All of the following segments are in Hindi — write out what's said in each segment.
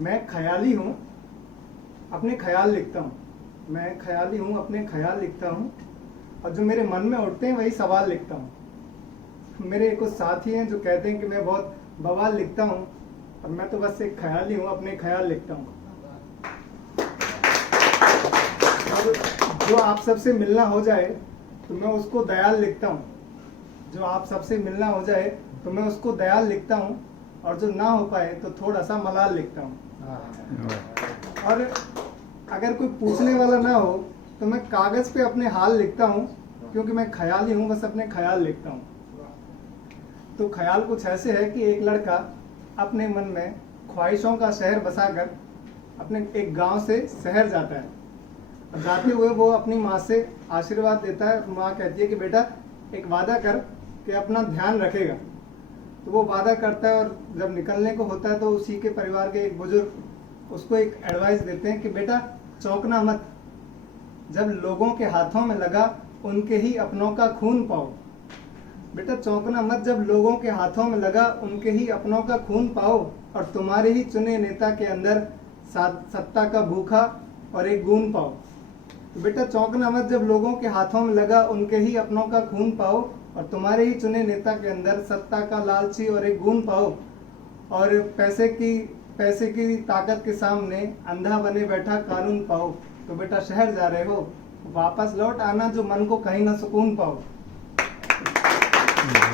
मैं ख्याली हूँ, अपने ख्याल लिखता हूँ। मैं ख्याली हूँ, अपने ख्याल लिखता हूँ, और जो मेरे मन में उठते हैं वही सवाल लिखता हूँ। मेरे कुछ साथी हैं जो कहते हैं कि मैं बहुत बवाल लिखता हूँ, और मैं तो बस एक ख्याली हूँ, अपने ख्याल लिखता हूँ। और जो आप सबसे मिलना हो जाए तो मैं उसको दयाल लिखता हूँ। जो आप सबसे मिलना हो जाए तो मैं उसको दयाल लिखता हूँ, और जो ना हो पाए तो थोड़ा सा मलाल लिखता हूँ। और अगर कोई पूछने वाला ना हो तो मैं कागज पे अपने हाल लिखता हूँ, क्योंकि मैं ख्याली हूँ, बस अपने ख्याल लिखता हूँ। तो ख्याल कुछ ऐसे है कि एक लड़का अपने मन में ख्वाहिशों का शहर बसाकर अपने एक गांव से शहर जाता है। और जाते हुए वो अपनी माँ से आशीर्वाद देता है। माँ कहती है कि बेटा एक वादा कर कि अपना ध्यान रखेगा। तो वो वादा करता है, और जब निकलने को होता है तो उसी के परिवार के एक बुजुर्ग उसको एक एडवाइस देते हैं कि बेटा चौंकना मत, जब लोगों के हाथों में लगा उनके ही अपनों का खून पाओ। बेटा चौंकना मत, जब लोगों के हाथों में लगा उनके ही अपनों का खून पाओ, और तुम्हारे ही चुने नेता के अंदर सत्ता का भूखा और एक गुण पाओ। तो बेटा चौंकना मत, जब लोगों के हाथों में लगा उनके ही अपनों का खून पाओ, और तुम्हारे ही चुने नेता के अंदर सत्ता का लालची और एक गुण पाओ, और पैसे की ताकत के सामने अंधा बने बैठा कानून पाओ। तो बेटा शहर जा रहे हो, वापस लौट आना, जो मन को कहीं ना सुकून पाओ।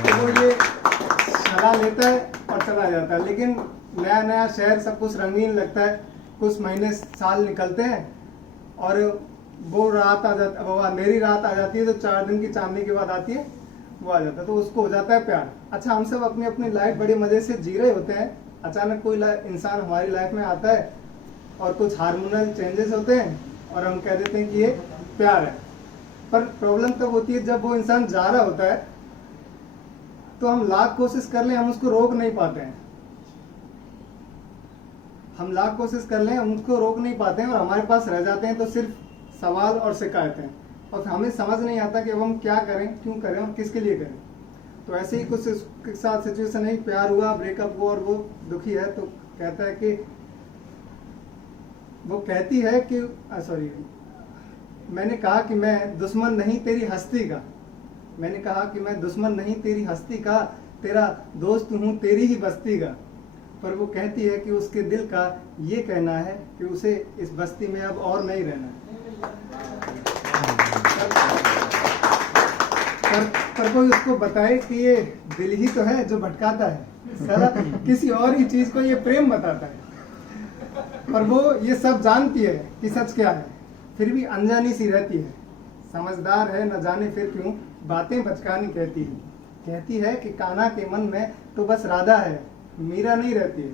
तो वो ये सलाह लेता है और चला जाता है। लेकिन नया नया शहर सब कुछ रंगीन लगता है। कुछ महीने साल निकलते हैं, और वो रात आ जाती, वो अंधेरी रात आ जाती है, तो 4 दिन की चांदनी के बाद आती है, वो आ जाता है। तो उसको हो जाता है प्यार। अच्छा, हम सब अपनी अपनी लाइफ बड़े मजे से जी रहे होते हैं, अचानक कोई इंसान हमारी लाइफ में आता है और कुछ हार्मोनल चेंजेस होते हैं, और हम कह देते हैं कि ये प्यार है। पर प्रॉब्लम तब होती है जब वो इंसान जा रहा होता है, तो हम लाख कोशिश कर लें, हम उसको रोक नहीं पाते हैं। हम लाख कोशिश कर लें, हम उसको रोक नहीं पाते हैं, और हमारे पास रह जाते हैं तो सिर्फ सवाल और शिकायतें। और हमें समझ नहीं आता कि अब हम क्या करें, क्यों करें और किसके लिए करें। तो ऐसे ही कुछ के साथ सिचुएशन है, प्यार हुआ, ब्रेकअप हुआ, और वो दुखी है। तो कहता है कि वो कहती है कि सॉरी, मैंने कहा कि मैं दुश्मन नहीं तेरी हस्ती का, मैंने कहा कि मैं दुश्मन नहीं तेरी हस्ती का, तेरा दोस्त हूँ तेरी ही बस्ती का। पर वो कहती है कि उसके दिल का ये कहना है कि उसे इस बस्ती में अब और नहीं रहना। पर कोई उसको बताए कि ये दिल ही तो है जो भटकाता है, साला किसी और ही चीज को ये प्रेम बताता है। पर वो ये सब जानती है कि सच क्या है, फिर भी अनजानी सी रहती है। समझदार है, न जाने फिर क्यों बातें बचकानी कहती है। कहती है कि कान्हा के मन में तो बस राधा है, मीरा नहीं रहती है।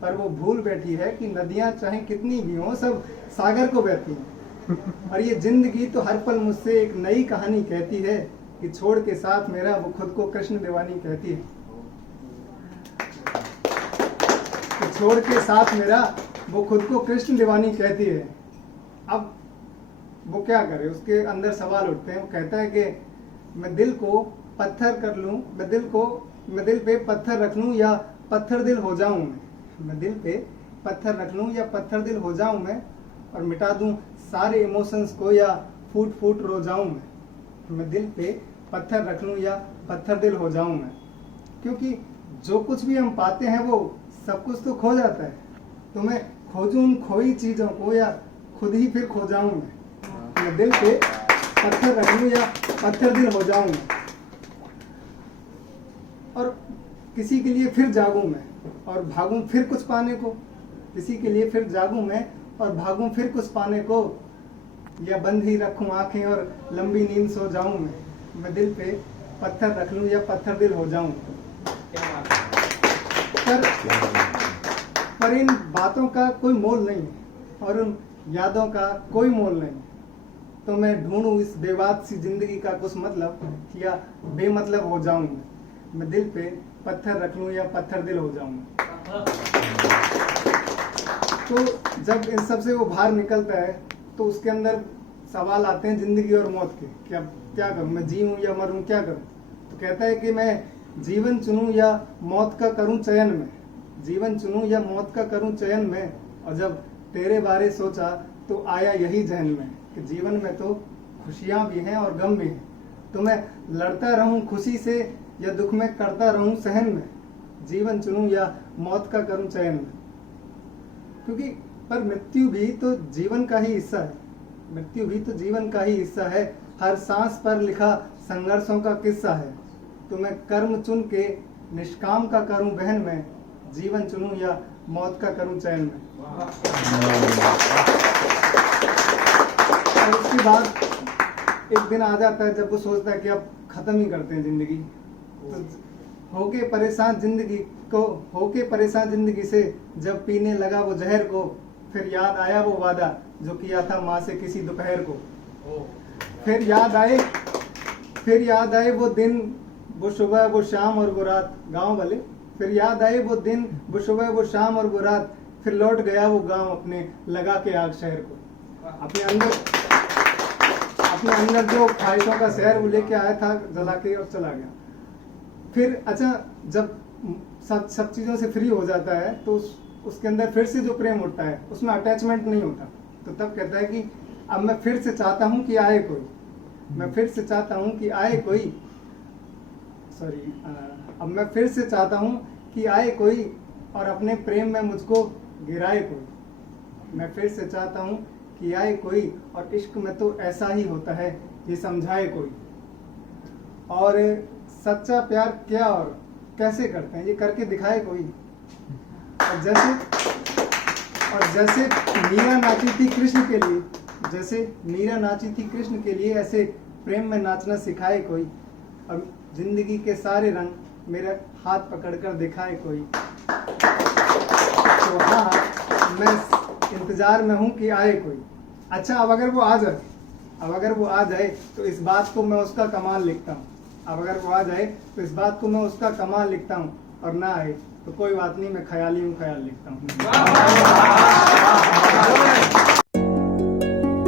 पर वो भूल बैठी है कि नदियां चाहे कितनी भी हों, सब सागर को बहती हैं। और ये जिंदगी तो हर पल मुझसे एक नई कहानी कहती है कि छोड़ के साथ मेरा वो खुद को कृष्ण दीवानी कहती है। कि छोड़ के साथ मेरा वो खुद को कृष्ण दीवानी कहती है। अब वो क्या करे, उसके अंदर सवाल उठते हैं। वो कहता है कि मैं दिल को पत्थर कर लूं, मैं दिल पे पत्थर रख लूं या पत्थर दिल हो जाऊं मैं दिल पे पत्थर रख लूं या पत्थर दिल हो जाऊं मैं, और मिटा दूं सारे इमोशंस को या फूट फूट रो जाऊं मैं दिल पे पत्थर रख लूं या पत्थर दिल हो जाऊं मैं। क्योंकि जो कुछ भी हम पाते हैं वो सब कुछ तो खो जाता है। तो मैं खोजूं उन खोई चीजों को या खुद ही फिर खो जाऊं मैं दिल पे पत्थर रख लूं या पत्थर दिल हो जाऊं मैं, और किसी के लिए फिर जागूं मैं और भागूं फिर कुछ पाने को। किसी के लिए फिर जागूं मैं और भागूं फिर कुछ पाने को, या बंद ही रखूं आंखें और लंबी नींद सो जाऊं मैं दिल पे पत्थर रख लूं या पत्थर दिल हो जाऊं। पर इन बातों का कोई मोल नहीं और उन यादों का कोई मोल नहीं। तो मैं ढूंढूं इस बेबाक सी जिंदगी का कुछ मतलब, या बेमतलब हो जाऊं मैं दिल पे पत्थर रख लूं या पत्थर दिल हो जाऊं। तो जब इन सब से वो बाहर निकलता है तो उसके अंदर सवाल आते हैं जिंदगी और मौत के, कि अब क्या करूं, मैं जीऊं या मरूं, क्या करूं। तो कहता है कि मैं जीवन चुनूं या मौत का करूं चयन में, जीवन चुनूं या मौत का करूं चयन में, और जब तेरे बारे सोचा तो आया यही जहन में कि जीवन में तो खुशियां भी हैं और गम भी हैं। तो मैं लड़ता रहूं खुशी से या दुख में करता रहूं सहन में, जीवन चुनूं या मौत का करूं चयन में। क्योंकि पर मृत्यु भी तो जीवन का ही हिस्सा है, मृत्यु भी तो जीवन का ही हिस्सा है। हर सांस पर लिखा संघर्षों का किस्सा है। तो मैं कर्म चुन के निष्काम का करूं गहन में, जीवन चुनूं या मौत का करूं चयन में। और उसके बाद एक दिन आ जाता है जब वो सोचता है कि अब खत्म ही करते हैं जिंदगी। तो होके परेशान जिंदगी से जब पीने लगा वो जहर को, फिर याद आया वो वादा जो किया था माँ से किसी दोपहर को। फिर याद आए वो दिन, वो सुबह, वो शाम और वो रात, गाँव वाले। फिर याद आए वो दिन, वो सुबह, वो शाम और वो रात, फिर लौट गया वो गांव अपने, लगा के आग शहर को। अपने अंदर जो ख्वाहिशों का शहर वो लेके आया था, जला के और चला गया। फिर अच्छा, जब सब चीजों से फ्री हो जाता है तो उसके अंदर फिर से जो प्रेम उठता है उसमें अटैचमेंट नहीं होता। तो तब कहता है कि अब मैं फिर से चाहता हूँ कि आए कोई, मैं फिर से चाहता हूँ कि आए कोई, अब मैं फिर से चाहता हूँ कि आए कोई और अपने प्रेम में मुझको गिराए कोई। मैं फिर से चाहता हूँ कि आए कोई और इश्क में तो ऐसा ही होता है, ये समझाए कोई। और सच्चा प्यार क्या और कैसे करते हैं, ये करके दिखाए कोई। और जैसे मीरा नाची थी कृष्ण के लिए, जैसे मीरा नाची थी कृष्ण के लिए, ऐसे प्रेम में नाचना सिखाए कोई। और जिंदगी के सारे रंग मेरा हाथ पकड़कर दिखाए कोई। तो हाँ, मैं इंतजार में हूँ कि आए कोई। अच्छा, अब अगर वो आ जाए तो इस बात को मैं उसका कमाल लिखता हूँ। अब अगर वो आ जाए तो इस बात को मैं उसका कमाल लिखता हूँ, और ना आए तो कोई बात नहीं, मैं ख्याल लिखता हूँ।